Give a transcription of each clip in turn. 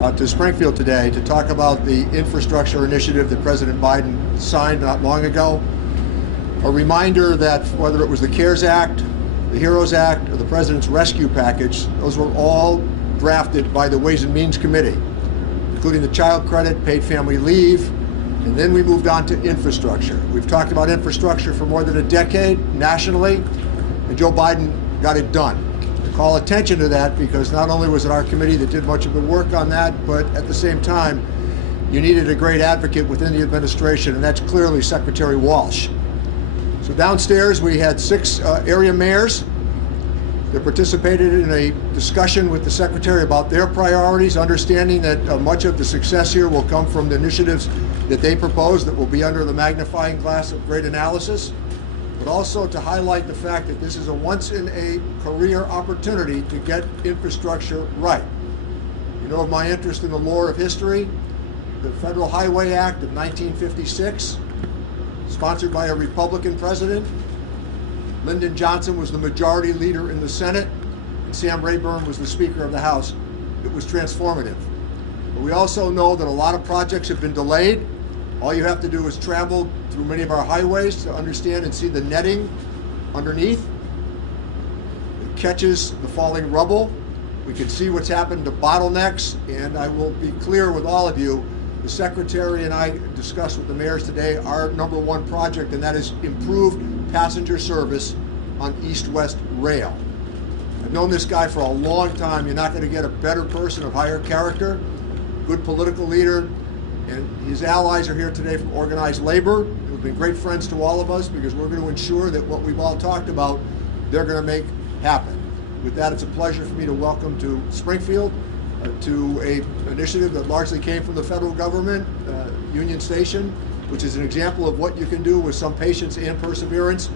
To Springfield today to talk about the infrastructure initiative that President Biden signed not long ago. A reminder that whether it was the CARES Act, the HEROES Act, or the President's Rescue Package, those were all drafted by the Ways and Means Committee, including the child credit, paid family leave, and then we moved on to infrastructure. We've talked about infrastructure for more than a decade nationally, and Joe Biden got it done. Call attention to that because not only was it our committee that did much of the work on that, but at the same time, you needed a great advocate within the administration, and that's clearly Secretary Walsh. So downstairs we had 6 area mayors that participated in a discussion with the Secretary about their priorities, understanding that much of the success here will come from the initiatives that they propose that will be under the magnifying glass of great analysis, but also to highlight the fact that this is a once-in-a-career opportunity to get infrastructure right. You know of my interest in the lore of history. The Federal Highway Act of 1956, sponsored by a Republican president. Lyndon Johnson was the majority leader in the Senate, and Sam Rayburn was the Speaker of the House. It was transformative. But we also know that a lot of projects have been delayed. All you have to do is travel through many of our highways to understand and see the netting underneath. It catches the falling rubble. We can see what's happened to bottlenecks, and I will be clear with all of you, the Secretary and I discussed with the mayors today our #1 project, and that is improved passenger service on East-West Rail. I've known this guy for a long time. You're not going to get a better person of higher character, good political leader, and his allies are here today from organized labor. They've been great friends to all of us because we're going to ensure that what we've all talked about, they're going to make happen. With that, it's a pleasure for me to welcome to Springfield, to an initiative that largely came from the federal government, Union Station, which is an example of what you can do with some patience and perseverance.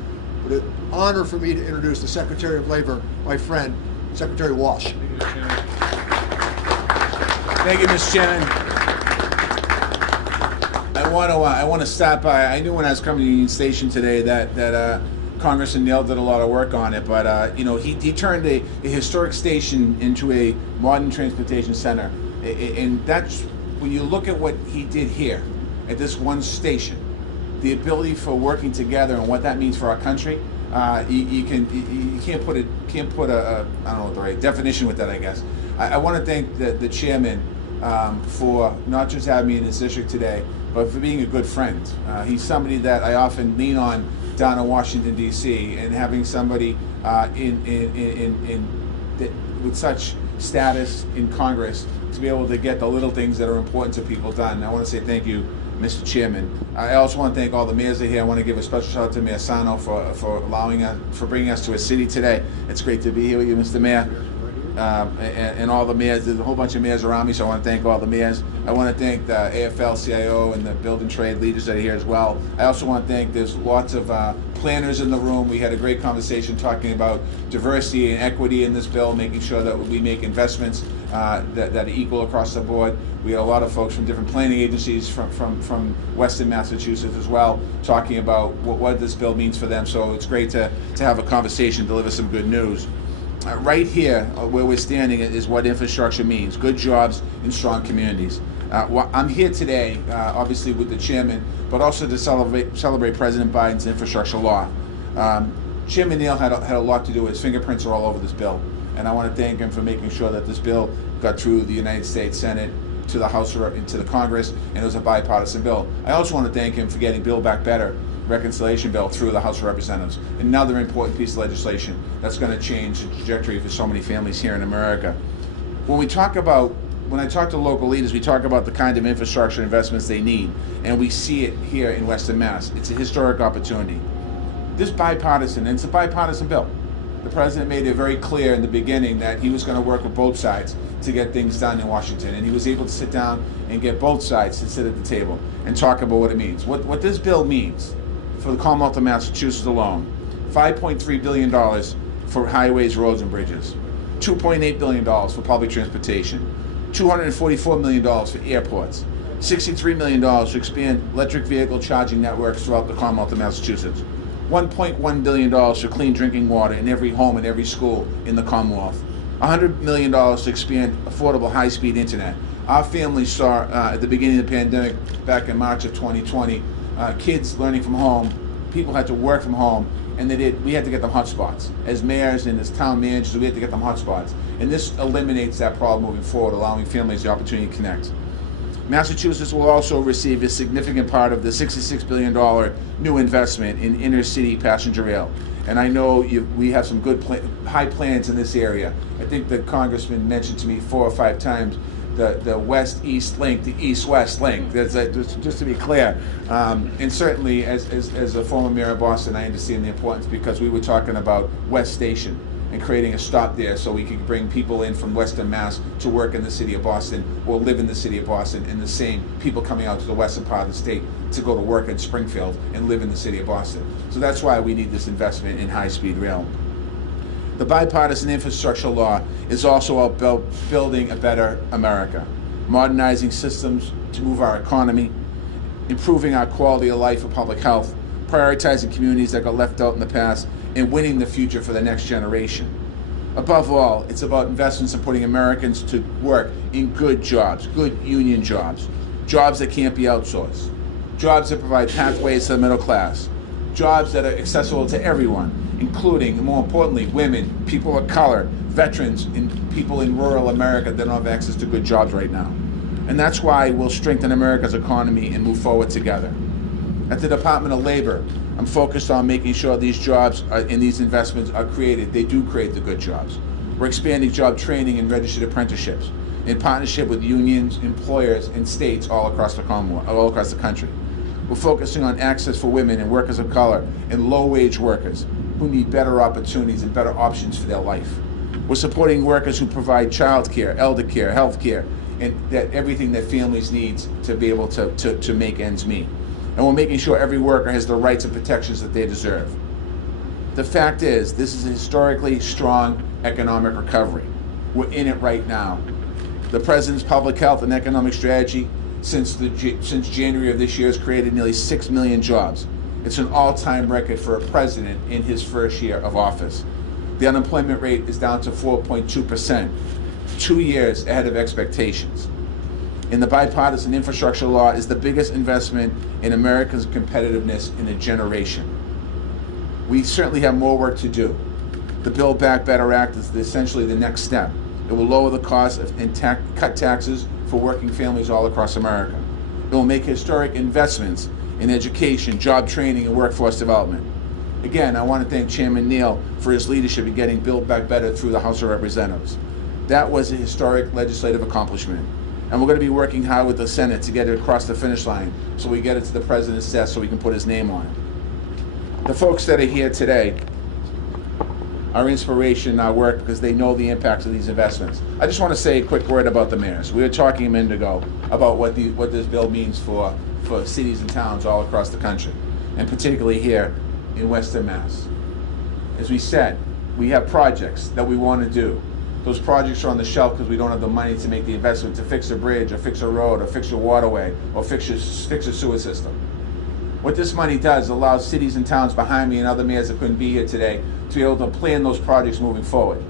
But an honor for me to introduce the Secretary of Labor, my friend, Secretary Walsh. Thank you, Mr. Chairman. I want to stop by. I knew when I was coming to Union Station today that Congressman Neal did a lot of work on it, but he turned a historic station into a modern transportation center, and that's when you look at what he did here at this one station, the ability for working together and what that means for our country. You can't put a I don't know what the right definition with that, I guess. I want to thank the chairman for not just having me in this district today, but for being a good friend. He's somebody that I often lean on down in Washington, D.C., and having somebody with such status in Congress to be able to get the little things that are important to people done. I want to say thank you, Mr. Chairman. I also want to thank all the mayors that are here. I want to give a special shout out to Mayor Sano for bringing us to a city today. It's great to be here with you, Mr. Mayor. And all the mayors. There's a whole bunch of mayors around me, so I want to thank all the mayors. I want to thank the AFL-CIO and the building trade leaders that are here as well. I also want to thank, there's lots of planners in the room. We had a great conversation talking about diversity and equity in this bill, making sure that we make investments that are equal across the board. We had a lot of folks from different planning agencies from Western Massachusetts as well, talking about what this bill means for them. So it's great to have a conversation, deliver some good news. Right here, where we're standing, is what infrastructure means: good jobs and strong communities. I'm here today, obviously with the chairman, but also to celebrate President Biden's infrastructure law. Chairman Neal had a lot to do. His fingerprints are all over this bill, and I want to thank him for making sure that this bill got through the United States Senate, to the House, into the Congress, and it was a bipartisan bill. I also want to thank him for getting Build Back Better reconciliation bill through the House of Representatives. Another important piece of legislation that's going to change the trajectory for so many families here in America. When I talk to local leaders, we talk about the kind of infrastructure investments they need, and we see it here in Western Mass. It's a historic opportunity. This bipartisan, and it's a bipartisan bill. The president made it very clear in the beginning that he was going to work with both sides to get things done in Washington, and he was able to sit down and get both sides to sit at the table and talk about what it means. What this bill means for the Commonwealth of Massachusetts alone: $5.3 billion for highways, roads, and bridges, $2.8 billion for public transportation, $244 million for airports, $63 million to expand electric vehicle charging networks throughout the Commonwealth of Massachusetts, $1.1 billion for clean drinking water in every home and every school in the Commonwealth, $100 million to expand affordable high-speed internet, Our family saw at the beginning of the pandemic, back in March of 2020, kids learning from home. People had to work from home, and we had to get them hotspots. As mayors and as town managers, we had to get them hotspots. And this eliminates that problem moving forward, allowing families the opportunity to connect. Massachusetts will also receive a significant part of the $66 billion new investment in inner city passenger rail. And I know we have some good high plans in this area. I think the congressman mentioned to me 4 or 5 times the west-east link, the east-west link. Just to be clear, and certainly as a former mayor of Boston, I understand the importance, because we were talking about West Station and creating a stop there so we could bring people in from Western Mass to work in the city of Boston or live in the city of Boston, and the same people coming out to the western part of the state to go to work in Springfield and live in the city of Boston. So that's why we need this investment in high-speed rail. The Bipartisan Infrastructure Law is also about building a better America, modernizing systems to move our economy, improving our quality of life and public health, prioritizing communities that got left out in the past, and winning the future for the next generation. Above all, it's about investments in putting Americans to work in good jobs, good union jobs, jobs that can't be outsourced, jobs that provide pathways to the middle class, jobs that are accessible to everyone, including, and more importantly, women, people of color, veterans, and people in rural America that don't have access to good jobs right now. And that's why we'll strengthen America's economy and move forward together. At the Department of Labor, I'm focused on making sure these jobs and these investments are created. They do create the good jobs. We're expanding job training and registered apprenticeships in partnership with unions, employers, and states all across the Commonwealth, all across the country. We're focusing on access for women and workers of color and low-wage workers who need better opportunities and better options for their life. We're supporting workers who provide child care, elder care, health care, and everything that families need to be able to make ends meet. And we're making sure every worker has the rights and protections that they deserve. The fact is, this is a historically strong economic recovery. We're in it right now. The President's public health and economic strategy since January of this year has created nearly 6 million jobs. It's an all-time record for a president in his first year of office. The unemployment rate is down to 4.2%, 2 years ahead of expectations. And the Bipartisan Infrastructure Law is the biggest investment in America's competitiveness in a generation. We certainly have more work to do. The Build Back Better Act is essentially the next step. It will lower the cost and cut taxes for working families all across America. It will make historic investments in education, job training, and workforce development. Again, I want to thank Chairman Neal for his leadership in getting Build Back Better through the House of Representatives. That was a historic legislative accomplishment. And we're going to be working hard with the Senate to get it across the finish line so we get it to the President's desk so we can put his name on it. The folks that are here today are inspiration in our work because they know the impacts of these investments. I just want to say a quick word about the mayors. We were talking a minute ago about what this bill means for cities and towns all across the country, and particularly here in Western Mass. As we said, we have projects that we want to do. Those projects are on the shelf because we don't have the money to make the investment to fix a bridge or fix a road or fix a waterway or fix a sewer system. What this money does allows cities and towns behind me and other mayors that couldn't be here today to be able to plan those projects moving forward,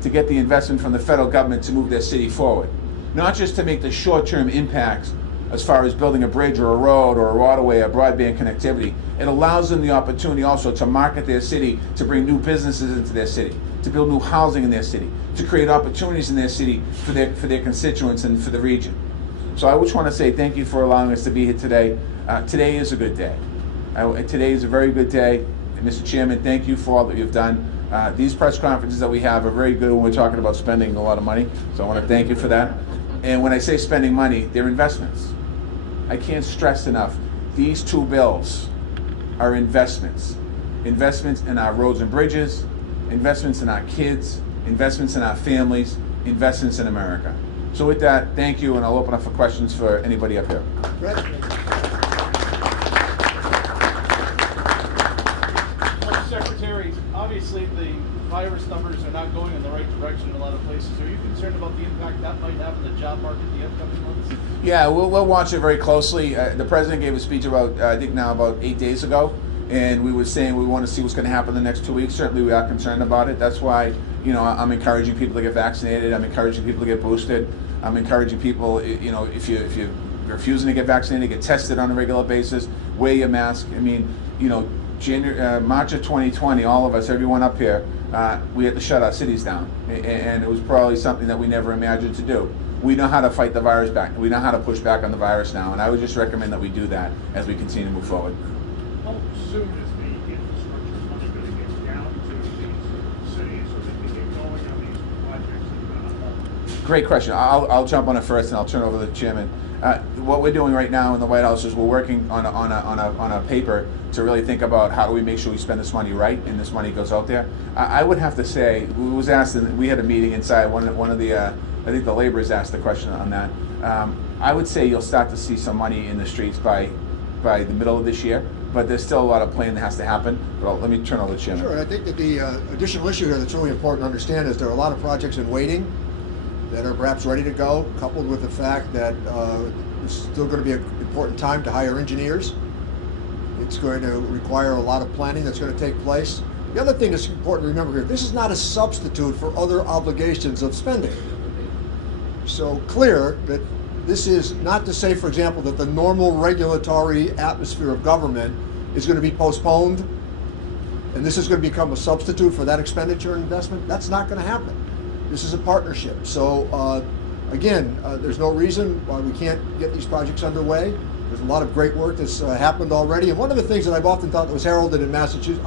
to get the investment from the federal government to move their city forward. Not just to make the short-term impacts as far as building a bridge or a road or a waterway or broadband connectivity. It allows them the opportunity also to market their city, to bring new businesses into their city, to build new housing in their city, to create opportunities in their city for their constituents and for the region. So I just want to say thank you for allowing us to be here today. Today is a good day. Today is a very good day. And Mr. Chairman, thank you for all that you've done. These press conferences that we have are very good when we're talking about spending a lot of money. So I want to thank you for that. And when I say spending money, they're investments. I can't stress enough, these two bills are investments. Investments in our roads and bridges, investments in our kids, investments in our families, investments in America. So with that, thank you, and I'll open up for questions for anybody up here. Secretary, obviously the virus numbers are not going in the right direction in a lot of places. Are you concerned about the impact that might have on the job market in the upcoming months? Yeah, we'll watch it very closely. The President gave a speech about 8 days ago, and we were saying we want to see what's going to happen in the next 2 weeks. Certainly we are concerned about it. That's why, I'm encouraging people to get vaccinated. I'm encouraging people to get boosted. I'm encouraging people, you know, if you're refusing to get vaccinated, get tested on a regular basis, wear your mask. I mean, you know, March of 2020, all of us, everyone up here, we had to shut our cities down, and it was probably something that we never imagined to do. We know how to fight the virus back. We know how to push back on the virus now, and I would just recommend that we do that as we continue to move forward. How soon is the infrastructure money going to get down to these cities so they can get going on these projects? Great question. I'll jump on it first, and I'll turn it over to the chairman. What we're doing right now in the White House is we're working on a paper to really think about how do we make sure we spend this money right and this money goes out there. I would have to say, we was asked, and we had a meeting inside one of the I think the laborers asked the question on that. I would say you'll start to see some money in the streets by the middle of this year, but there's still a lot of planning that has to happen. But let me turn over to the chairman. Sure, and I think that the additional issue here that's really important to understand is there are a lot of projects in waiting that are perhaps ready to go, coupled with the fact that it's still going to be an important time to hire engineers. It's going to require a lot of planning that's going to take place. The other thing that's important to remember here, this is not a substitute for other obligations of spending. So clear that this is not to say, for example, that the normal regulatory atmosphere of government is going to be postponed and this is going to become a substitute for that expenditure and investment. That's not going to happen. This is a partnership. So again, there's no reason why we can't get these projects underway. There's a lot of great work that's happened already. And one of the things that I've often thought that was heralded in Massachusetts,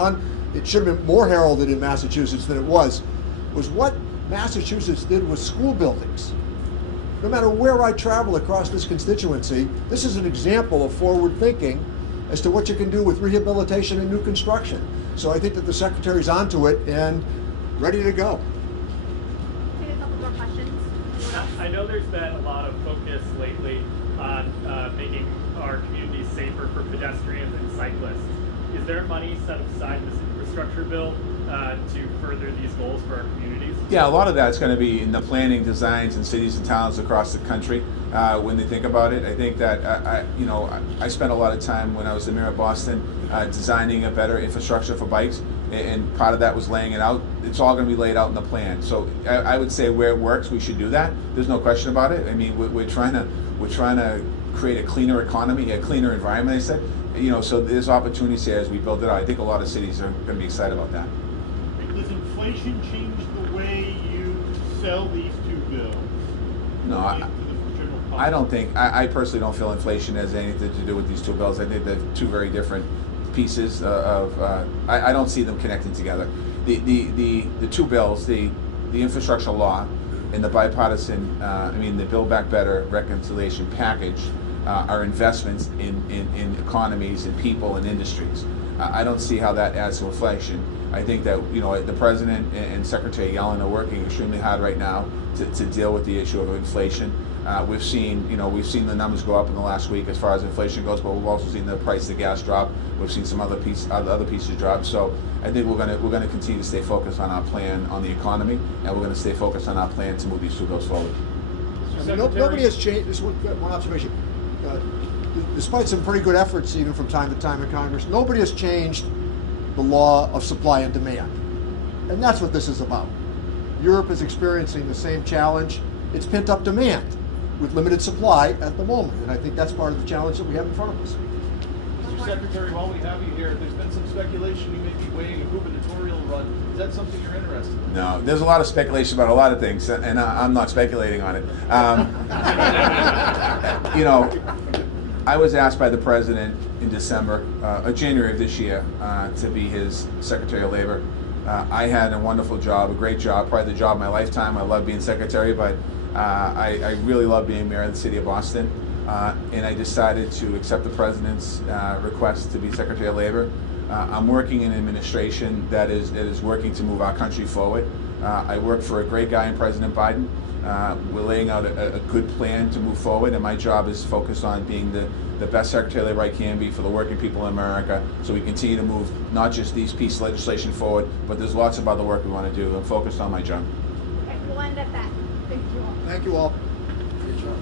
it should have been more heralded in Massachusetts than it was what Massachusetts did with school buildings. No matter where I travel across this constituency, this is an example of forward thinking as to what you can do with rehabilitation and new construction. So I think that the Secretary's onto it and ready to go. Take a couple more questions. I know there's been a lot of focus lately on making our communities safer for pedestrians and cyclists. Is there money set aside in this infrastructure bill to further these goals for our communities? Yeah, a lot of that's going to be in the planning designs in cities and towns across the country when they think about it. I think that I spent a lot of time when I was the mayor of Boston designing a better infrastructure for bikes, and part of that was laying it out. It's all going to be laid out in the plan. So I would say where it works, we should do that. There's no question about it. I mean, we're trying to create a cleaner economy, a cleaner environment. I said, so there's opportunities here as we build it out. I think a lot of cities are going to be excited about that. Does inflation change the way you sell these two bills? No, I don't think, I personally don't feel inflation has anything to do with these two bills. I think they're two very different pieces I don't see them connecting together. The two bills, the infrastructure law and the bipartisan, the Build Back Better reconciliation package are investments in economies and people and industries. I don't see how that adds to inflation. I think that the president and Secretary Yellen are working extremely hard right now to deal with the issue of inflation. We've seen the numbers go up in the last week as far as inflation goes, but we've also seen the price of gas drop. We've seen some other pieces drop. So I think we're going to continue to stay focused on our plan on the economy, and we're going to stay focused on our plan to move these two bills forward. Nobody has changed. This is one observation. Despite some pretty good efforts, even from time to time in Congress, nobody has changed the law of supply and demand, and that's what this is about. Europe is experiencing the same challenge. It's pent-up demand with limited supply at the moment, and I think that's part of the challenge that we have in front of us. Mr. Secretary, while we have you here, there's been some speculation you may be weighing a gubernatorial run. Is that something you're interested in? No, there's a lot of speculation about a lot of things, and I'm not speculating on it. I was asked by the president in January of this year, to be his Secretary of Labor. I had a wonderful job, a great job, probably the job of my lifetime. I love being secretary, but I really love being mayor of the city of Boston. And I decided to accept the president's request to be Secretary of Labor. I'm working in an administration that is working to move our country forward. I work for a great guy in President Biden. We're laying out a good plan to move forward, and my job is focused on being the best Secretary of Labor I can be for the working people in America, so we continue to move not just these pieces of legislation forward, but there's lots of other work we want to do. I'm focused on my job. Okay, we'll end at that. Thank you all. Thank you all. Good job.